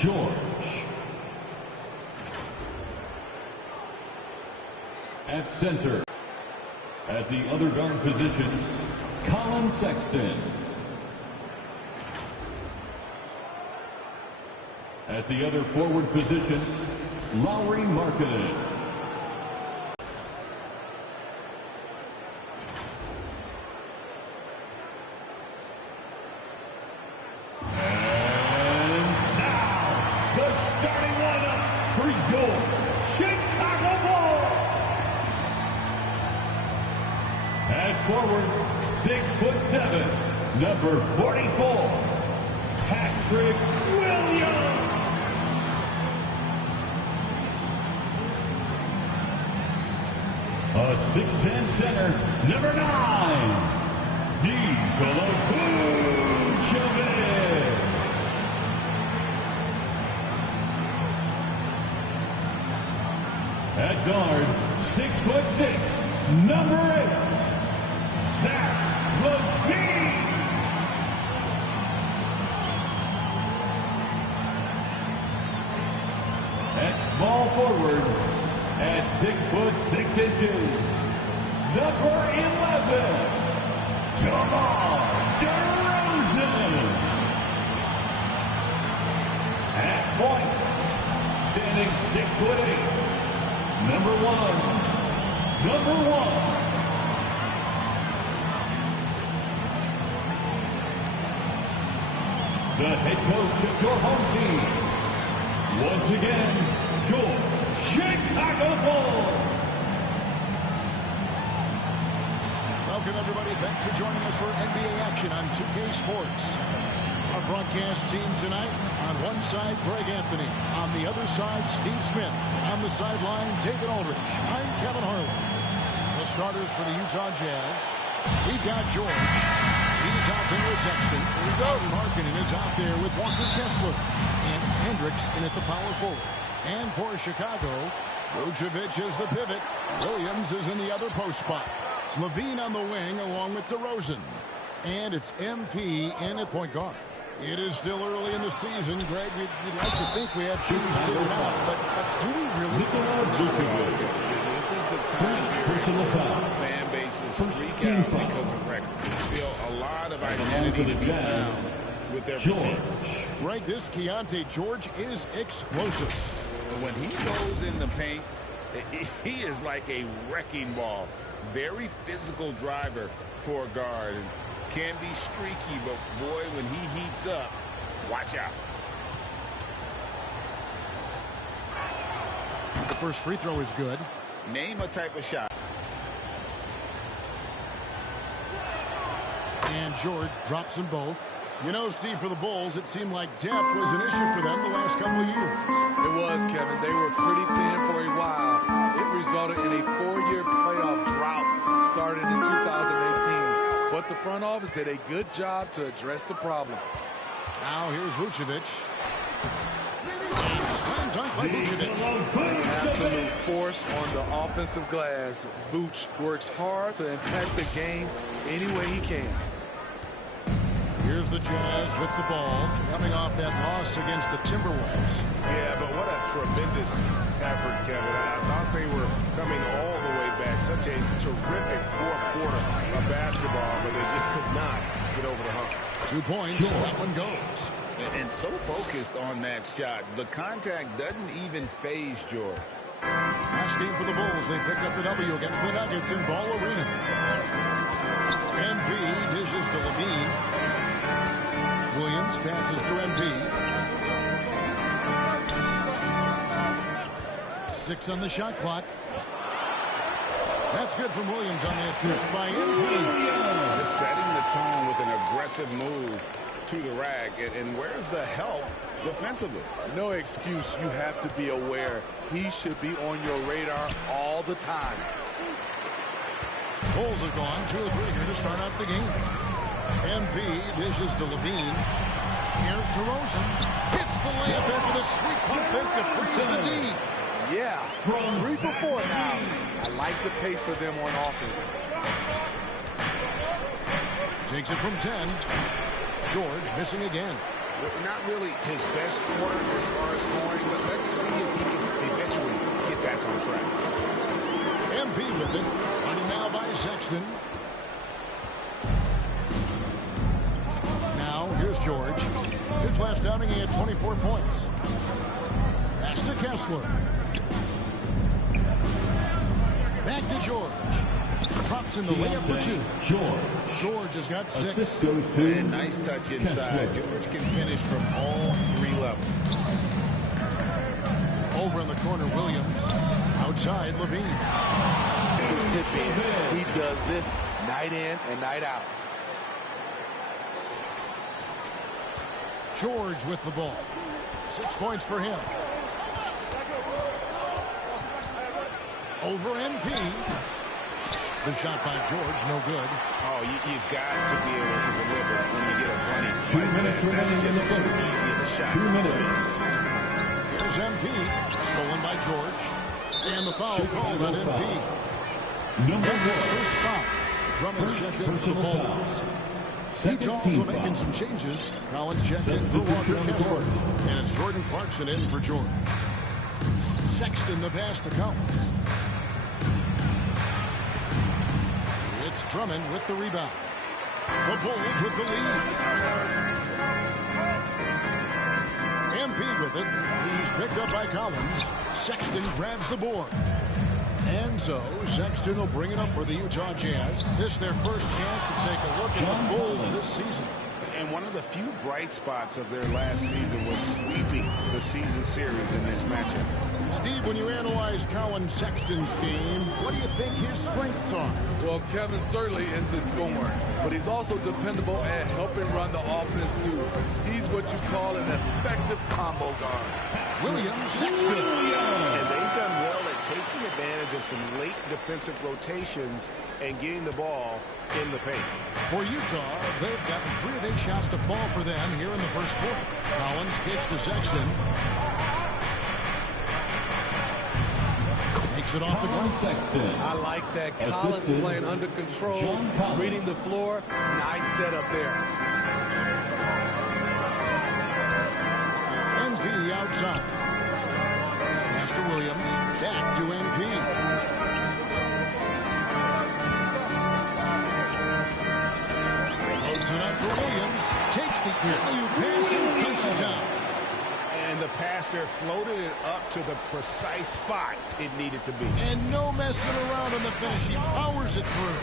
George. At center, at the other guard position, Colin Sexton. At the other forward position, Lauri Markkanen. And now, the starting lineup for your Chicago Bulls. At forward, 6'7", number 44, Patrick Williams. A 6'10" center, number 9, Nikola Vucevic. At guard, 6'6", number 8, Zach LaVine. At small forward, at 6'6", number 11, DeMar DeRozan. At point, standing 6'8", number 1, the head coach of your home team. Once again, your Chicago Bulls. Welcome, everybody. Thanks for joining us for NBA action on 2K Sports. Our broadcast team tonight, on one side, Greg Anthony. On the other side, Steve Smith. On the sideline, David Aldridge. I'm Kevin Harlan. The starters for the Utah Jazz. We've got George. He's out there with Sexton. Markkanen is out there with Walker Kessler. And Hendricks in at the power forward. And for Chicago, Vucevic is the pivot. Williams is in the other post spot. LaVine on the wing along with DeRozan. And it's MP in at point guard. It is still early in the season, Greg. You'd like to think we have teams figured out, but do we really? This is the time fan bases freak out because of record. There's still a lot of identity to be found with their team. Greg, this Keontae George is explosive. When he goes in the paint, he is like a wrecking ball. Very physical driver for a guard. And can be streaky, but boy, when he heats up, watch out. The first free throw is good. Name a type of shot. And George drops them both. You know, Steve, for the Bulls, it seemed like depth was an issue for them the last couple of years. It was, Kevin. They were pretty thin for a while. It resulted in a 4-year playoff drought started in 2018. But the front office did a good job to address the problem. Now here's Vucevic. Slam dunk by Vucevic. An absolute force on the offensive glass. Vuce works hard to impact the game any way he can. Here's the Jazz with the ball, coming off that loss against the Timberwolves. Yeah, but what a tremendous effort, Kevin. I thought they were coming all the way back. Such a terrific fourth quarter of basketball, but they just could not get over the hump. 2 points, that one goes. And so focused on that shot, the contact doesn't even faze George. Last game for the Bulls, they picked up the W against the Nuggets in Ball Arena. MP dishes to LaVine. Williams passes to MP. 6 on the shot clock. That's good from Williams on the assist by MP. Just setting the tone with an aggressive move to the rack. And where's the help defensively? No excuse. You have to be aware. He should be on your radar all the time. Bulls have gone 2 of 3 here to start out the game. MP dishes to LaVine. Here's DeRozan. Hits the layup after the sweet pump fake to freeze the D. Yeah, from 3 for 4 now. I like the pace for them on offense. Takes it from 10. George missing again. Not really his best quarter as far as scoring, but let's see if he can eventually get back on track. MP with it. Running now by Sexton. Now, here's George. His last outing, he had 24 points. Pass to Kessler. Back to George. Drops in the layup for two. George has got 6. And nice touch inside. George can finish from all 3 levels. Over in the corner, Williams. Outside, Levine. Tip in. He does this night in and night out. George with the ball. 6 points for him. Over MP. The shot by George, no good. Oh, you've got to be able to deliver when you get a bunny. 2 minutes remaining in the too first. easy of a shot. 2 minutes. Here's MP. Stolen by George. And the foul called on MP. That's his first foul. Drummond checked in for the Bulls. Utah also making some changes. Collins checked in for Walker Kessler. And it's Jordan Clarkson in for George. Sexton the pass to Collins. It's Drummond with the rebound. The Bulls with the lead. MP with it. He's picked up by Collins. Sexton grabs the board. And so Sexton will bring it up for the Utah Jazz. This is their first chance to take a look at the Bulls this season. And one of the few bright spots of their last season was sweeping the season series in this matchup. Steve, when you analyze Colin Sexton's game, what do you think his strengths are? Well, Kevin certainly is his scorer, but he's also dependable at helping run the offense, too. He's what you call an effective combo guard. Williams, that's good. And they've done well at taking advantage of some late defensive rotations and getting the ball in the paint. For Utah, they've gotten 3 of 8 shots to fall for them here in the first quarter. Collins kicks to Sexton. Makes it off the glass. I like that. Collins playing under control, reading the floor. Nice setup there. MP outside. Pass to Williams. Back to MP. Loads it up for Williams. Takes the alley-oop pass and dunks it down. And the pass there floated it up to the precise spot it needed to be. And no messing around on the finish. He powers it through.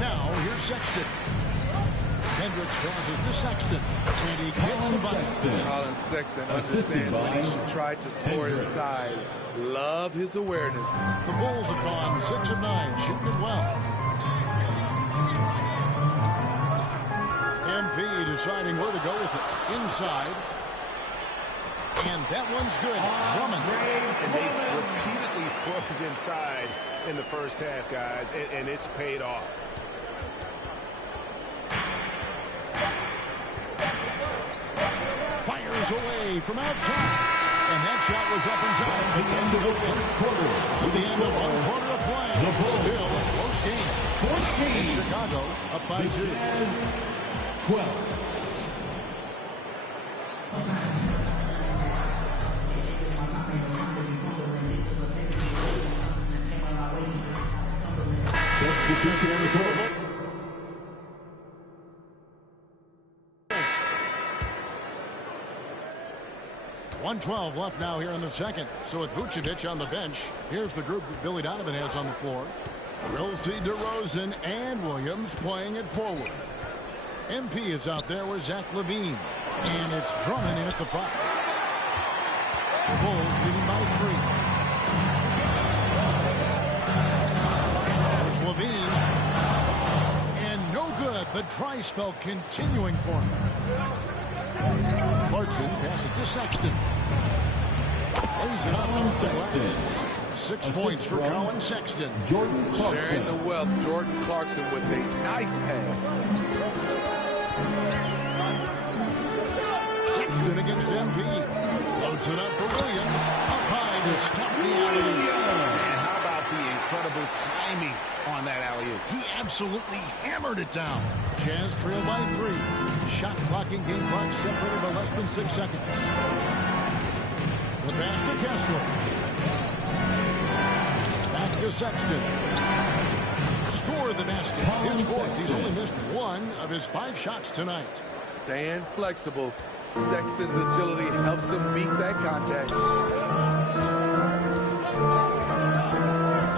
Now, here's Sexton. Hendricks passes to Sexton. And he gets the button. Colin Sexton understands when he should try to score inside. Love his awareness. The Bulls have gone 6 of 9, shooting it well. MP deciding where to go with it. Inside. And that one's good. Drummond. And they've repeatedly closed inside in the first half, guys, and it's paid off. Fires away from outside. And that shot was up in time. At the end of the first quarter. At the end of 1 quarter of play. Still a close game. In Chicago, up by 2. 12. Substitution on the court. 1:12 left now here in the second. So with Vucevic on the bench, here's the group that Billy Donovan has on the floor. Rosie DeRozan and Williams playing it forward. MP is out there with Zach LaVine. And it's Drummond in at the 5. The Bulls leading by 3. There's LaVine. And no good. The dry spell continuing for him. Clarkson passes to Sexton. Lays it up on the glass. 6 points for Colin Sexton. Jordan Clarkson. Sharing the wealth, Jordan Clarkson with a nice pass. Sexton against MP. Floats it up for Williams. Up high to stop the alley. And how about the incredible timing on that alley-oop. He absolutely hammered it down. Jazz trail by 3. Shot clock and game clock separated by less than 6 seconds. The pass to Kessler. Back to Sexton. Score the basket. His fourth. He's only missed 1 of his 5 shots tonight. Staying flexible. Sexton's agility helps him beat that contact.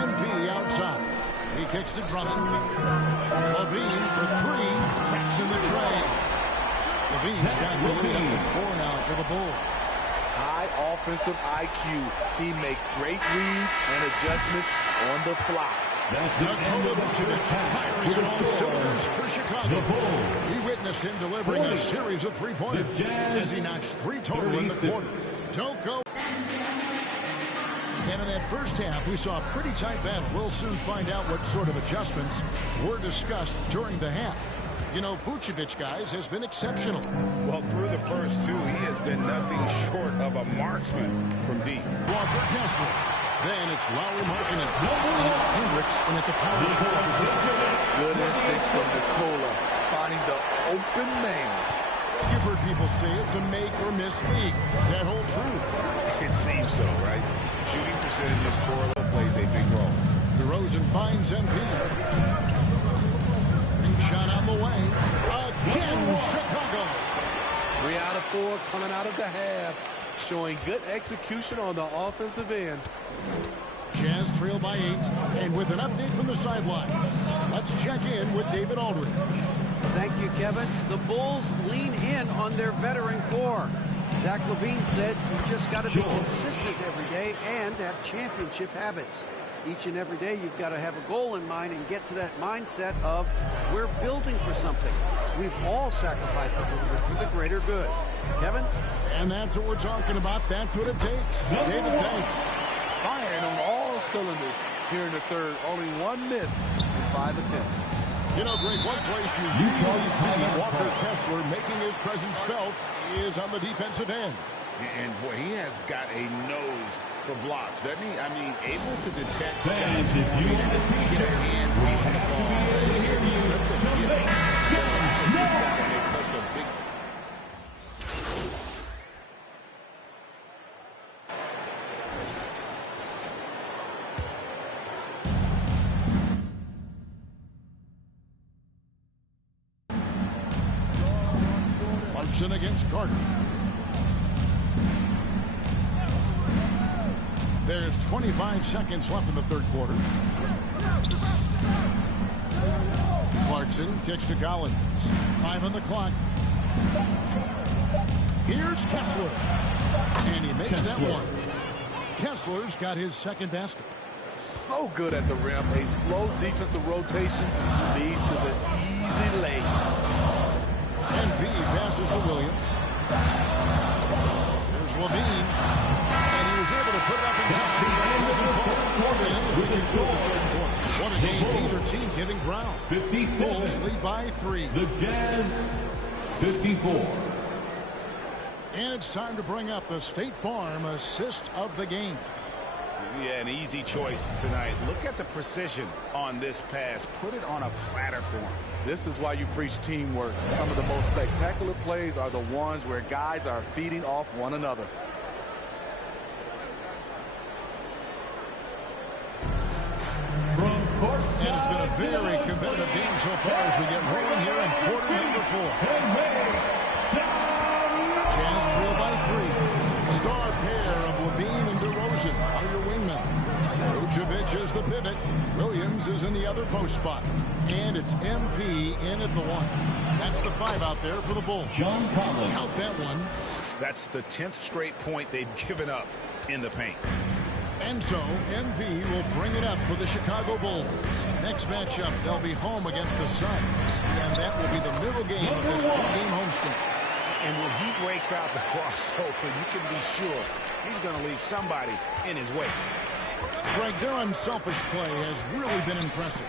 MP outside. He kicks to Drummond. Levine for 3. Traps in the tray. Levine's got the lead up to 4 now for the Bulls. High offensive IQ. He makes great reads and adjustments on the fly. Nikola Vucevic firing on all cylinders for Chicago. We witnessed him delivering a series of 3-pointers as he notched 3 total in the quarter. Don't go. And in that first half, we saw a pretty tight battle. We'll soon find out what sort of adjustments were discussed during the half. You know, Vucevic, guys, has been exceptional. Well, through the first 2, he has been nothing short of a marksman from deep. Walker Kessler. Then it's Lauri Markkanen. And it's Hendricks in at the power forward position. Good instincts from Nikola, finding the open man. You've heard people say it's a make or miss league. Does that hold true? It seems so, right? Shooting percentage this correlate plays a big role. DeRozan finds MP. And shot on the way. Again, Chicago. 3 out of 4 coming out of the half, showing good execution on the offensive end. Jazz trail by 8, and with an update from the sidelines, let's check in with David Aldridge. Thank you, Kevin. The Bulls lean in on their veteran core. Zach LaVine said you just got to be consistent every day and have championship habits. Each and every day you've got to have a goal in mind and get to that mindset of we're building for something. We've all sacrificed a little bit for the greater good. Kevin? And that's what we're talking about. That's what it takes. David, thanks. Firing on all cylinders here in the third. Only 1 miss in 5 attempts. You know, Greg, one place you usually see Walker Kessler making his presence felt is on the defensive end. And, boy, he has got a nose for blocks, doesn't he? I mean, able to detect Fans, shots. if you want to Get a hand on the ball. It's such a gift. He's got to make such a big... Clarkson against Carter. There's 25 seconds left in the third quarter. Clarkson kicks to Collins. 5 on the clock. Here's Kessler. And he makes that one. Kessler's got his second basket. So good at the rim. A slow defensive rotation leads to the easy lay. MP passes to Williams. There's Levine. And he was able to put it up in time. What a game. Neither team giving ground. 56. Bulls lead by 3. The Jazz, 54. And it's time to bring up the State Farm assist of the game. Yeah, an easy choice tonight. Look at the precision on this pass. Put it on a platter for him. This is why you preach teamwork. Some of the most spectacular plays are the ones where guys are feeding off one another. And it's been a very competitive game so far as we get rolling here in quarter number 4. Jazz trail by 3. Star pair of Levine and DeRozan are your wingmen. Vucevic is the pivot. Williams is in the other post spot. And it's MP in at the 1. That's the 5 out there for the Bulls. John Collins. Count that one. That's the 10th straight point they've given up in the paint. And so, MP will bring it up for the Chicago Bulls. Next matchup, they'll be home against the Suns. And that will be the middle game of this 3-game homestand. And when he breaks out the crossover, you can be sure he's going to leave somebody in his way. Greg, their unselfish play has really been impressive.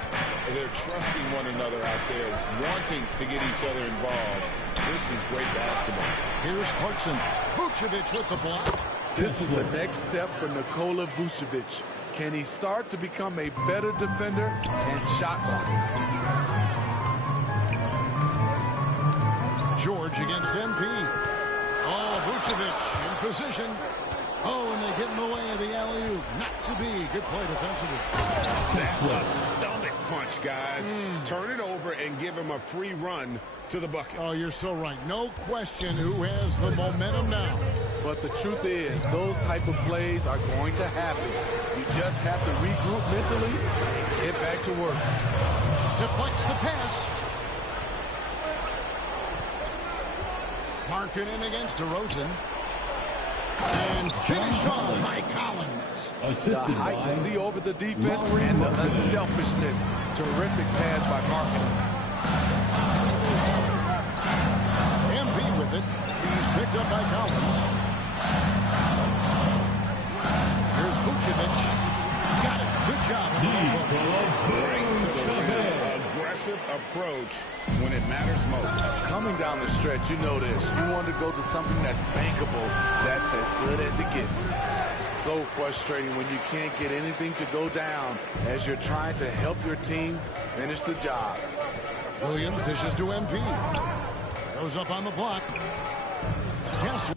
They're trusting one another out there, wanting to get each other involved. This is great basketball. Here's Clarkson. Vucevic with the block. This is the next step for Nikola Vucevic. Can he start to become a better defender and shot blocker? George against MP. Oh, Vucevic in position. Oh, and they get in the way of the alley-oop. Not to be. Good play defensively. That's a stomach punch, guys. Turn it over and give him a free run to the bucket. Oh, you're so right. No question who has the momentum now. But the truth is, those type of plays are going to happen. You just have to regroup mentally and get back to work. Deflects the pass. Markkanen against DeRozan. And finished off by Collins. The height to see over the defense and the unselfishness. Terrific pass by Markkanen. MP with it. He's picked up by Collins. Here's Vucevic. Got it. Good job. Right to the rim. Aggressive approach when it matters most. Coming down the stretch, you know this. You want to go to something that's bankable. That's as good as it gets. So frustrating when you can't get anything to go down as you're trying to help your team finish the job. Williams dishes to MP. Goes up on the block. Kessler.